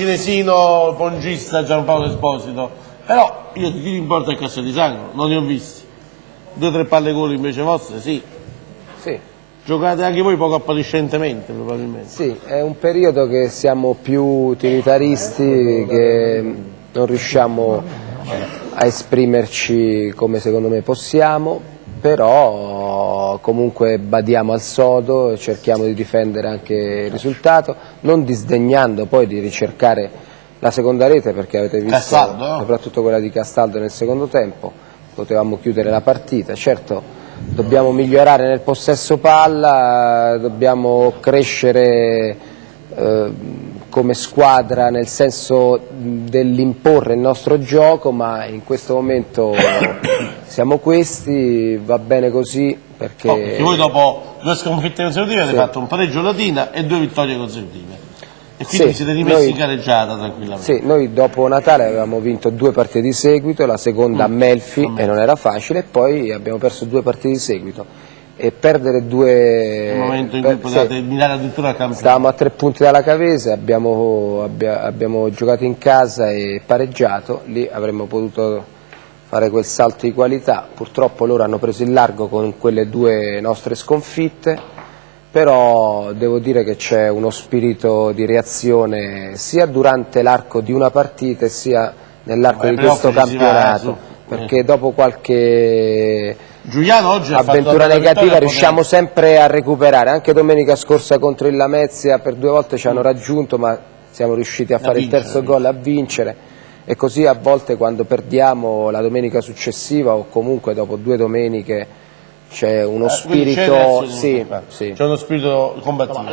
cinesino pongista Giampaolo Esposito, però io ti tiro in porta il Castel di Sangro, non li ho visti. 2 o 3 palle gol invece vostre, sì. Sì. Giocate anche voi poco appariscentemente, probabilmente. Sì, è un periodo che siamo più utilitaristi, che non riusciamo a esprimerci come secondo me possiamo, però comunque badiamo al sodo, cerchiamo di difendere anche il risultato, non disdegnando poi di ricercare la seconda rete, perché avete visto Castaldo, no? soprattutto quella di Castaldo nel secondo tempo, potevamo chiudere la partita. Certo, dobbiamo migliorare nel possesso palla, dobbiamo crescere come squadra nel senso dell'imporre il nostro gioco, ma in questo momento siamo questi, va bene così perché Voi dopo 2 sconfitte consecutive avete fatto un pareggio Latina e 2 vittorie consecutive e quindi siete rimessi in gareggiata tranquillamente. Sì, noi dopo Natale avevamo vinto 2 partite di seguito, la seconda a Melfi e non era facile, e poi abbiamo perso 2 partite di seguito e perdere 2... Nel momento in cui potevate mirare addirittura al campionato. Stavamo a 3 punti dalla Cavese, abbiamo giocato in casa e pareggiato, lì avremmo potuto fare quel salto di qualità. Purtroppo loro hanno preso il largo con quelle 2 nostre sconfitte, però devo dire che c'è uno spirito di reazione sia durante l'arco di una partita sia nell'arco di questo campionato, perché dopo qualche avventura negativa riusciamo sempre a recuperare. Anche domenica scorsa contro il Lamezia per 2 volte ci hanno raggiunto, ma siamo riusciti a fare il terzo gol, a vincere, e così a volte quando perdiamo la domenica successiva o comunque dopo 2 domeniche c'è uno spirito, c'è uno spirito combattivo.